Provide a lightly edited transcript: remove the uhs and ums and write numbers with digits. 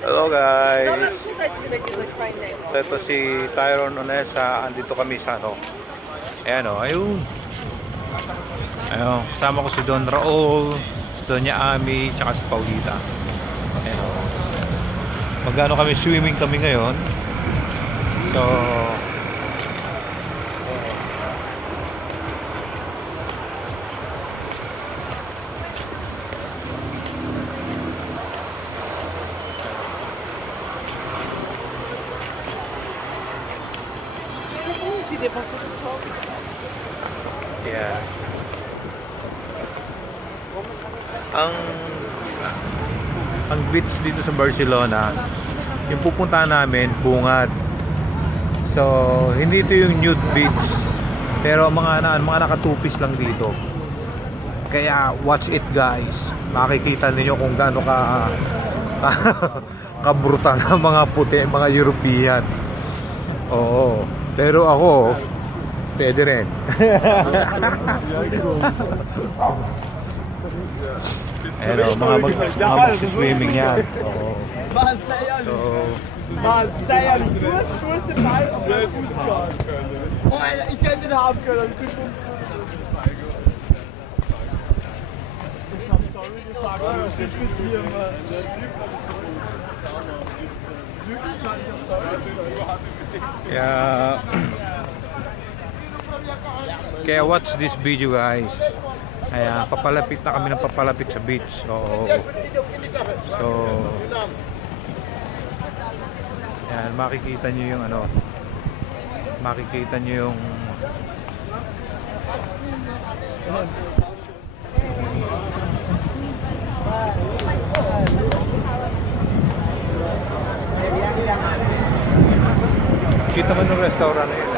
Hello guys. So, ito si Tyrone Onesa. Andito kami sa ano. Ayan o, ayun. Ayun, kasama ko si Don Raul, si Doña Ami, tsaka si Paulita. Ayan o. Magano kami, swimming kami ngayon. So, yeah. Ang beach dito sa Barcelona, yung pupuntahan namin, Bungad. So, hindi ito yung nude beach. Pero mga nakatupis lang dito. Kaya watch it guys. Makikita niyo kung gaano kabrutal ng mga puti, mga European. Oo. Pero ako, pwede rin. Ayan o, mga magsiswimming yan. Oo. So, Du hast den Ball auf den Fuß gehabt. Oh, Alter, ich hätte den haben können. Ich bin schon zu. Ich hab sorry gesagt, aber das ist mit dir, Mann. Kaya watch this video guys. Kaya papalapit na kami ng papalapit sa beach. So yan, makikita nyo yung ano, makikita nyo yung kita mo ng restaurant na yun.